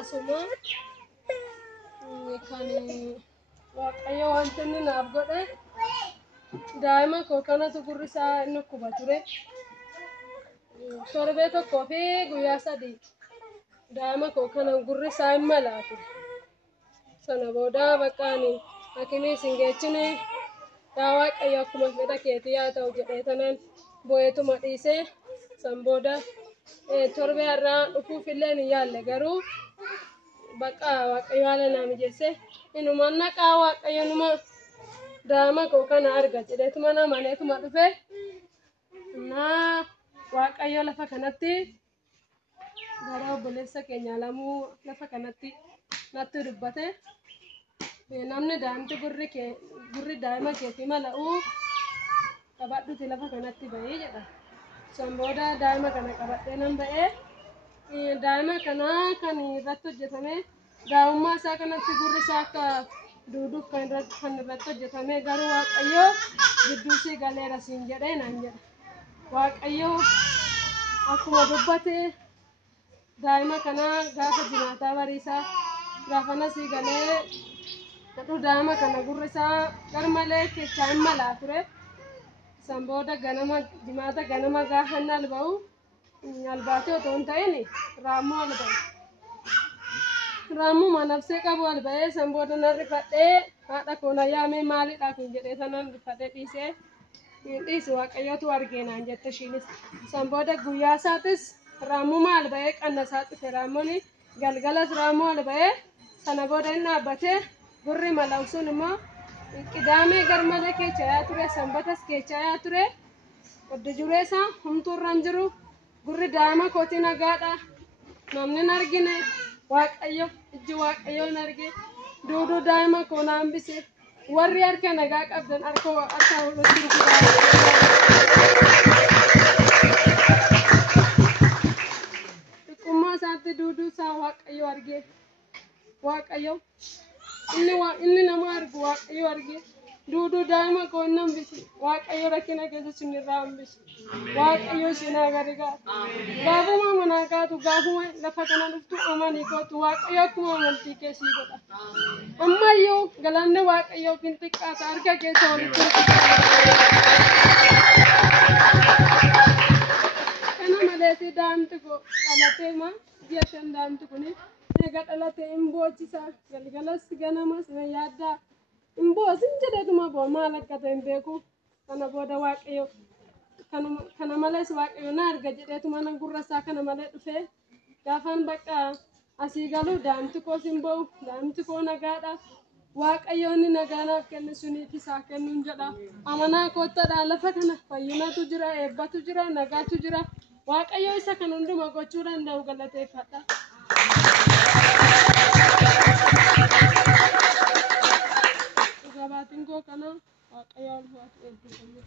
asuma kan waaqayyo wanta inni naaf godhe daa'ima koo kanatu gurri isaa inni kuba ture. Torbee tokkoo fi guyyaa sadii daa'ima koo kana gurri isaa hin malaatu. Sana booda baqqaani hakimii singeechine yaa waaqayyo akkuma fedha keetii yaa ta'u jedhee tanan bo'eetuma dhiisee san booda torbee irraa dhufuuf illee ni yaalle garuu bakka waaqayyo haala naa mijeesse inuma naqaa waaqayyo numa daa'ima koo kana arga jedheetuma namaneetuma dhufe naa waaqayyo lafa kanatti gara obboleessa keenya lamuu lafa kanatti natti dubbate namni daa'imti gurri daa'ima keetii mala'uu qabadhuti lafa kanatti ba'ee jedha. San booda daa'ima kana qabadhee nan ba'ee daa'ima kana kan irratti hojjetame daa'ummaa isaa kanatti gurri isaa akka duuduuf kan irratti hojjetame garuu waaqayyo gidduu sii galeera siin jedhee naan jedha. Waaqayyo akkuma dubbate daa'ima kana gaafa jinaataa bariisaa gaafa nasii galee daa'ima kana gurri isaa garmalee keechaa hin malaa ture. San booda jimaata ganama gaafa inni alba'u albaatee otoo hin ta'in raammoo alba'e. Raammuma nafsee qabu alba'ee san booda nan rifadhee haadha koo na yaamee maalidhaa kun jedhee sanan rifadhee dhiisee dhiisu waaqayyotu argeenaan jette ishiinis. San booda guyyaa isaatis raammuma alba'ee qannasaa dhufe raammoon galgalas raammoo alba'ee sana booda inni dhaabbatee gurri mala'u sun immoo qidaamee garmalee keechaa ture sanbatas keechaa ture odda jureessa humtuurra hin jiru gurri daa'ima kootii nagaadha namni hin argine waaqayyo ijji waaqayyo hin arge duuduu daa'ima koo na hambise warri harka nagaa qabdan harka walitti rukutaa xiqqummaa isaatti duuduu isaa waaqayyo arge waaqayyo inni nama argu waaqayyo arge duuduu daa'ima koo hin hambise waaqayyo rakkina keessa sin irraa hambise waaqayyo sin agarigaa gaafuma manaa kaatu gaafuma lafa kana dhuftu amanii kootu waaqayyo akkuma amantii keessii godha ammayyuu galanne waaqayyo fin xiqqaata harka keessa walitti kana malees daa'imti koo dhalateema ji'a 5 daa'imti kuni eega dhalate hin boochisa galgalas ganamas na yaaddaa hin boosin jedhetuma boo maal akka ta'e hin beeku. Kana booda waaqayyo kana malees waaqayyo na arga jedheetuma nan gurra isaa kana malee dhufee gaafaan bakka asii galu daa'imti koos hin boo'u daa'imti koo nagaadha waaqayyo inni nagaa naaf kenne suniif isaa kennuun jedha amanaa koottadha lafa kana fayyinatu jira eebbatu jira nagaatu jira waaqayyo isa kan hunduma gochuu danda'u galateeffadha. Gabaatiin koo kana waaqayyo alfaatu eebbifamu.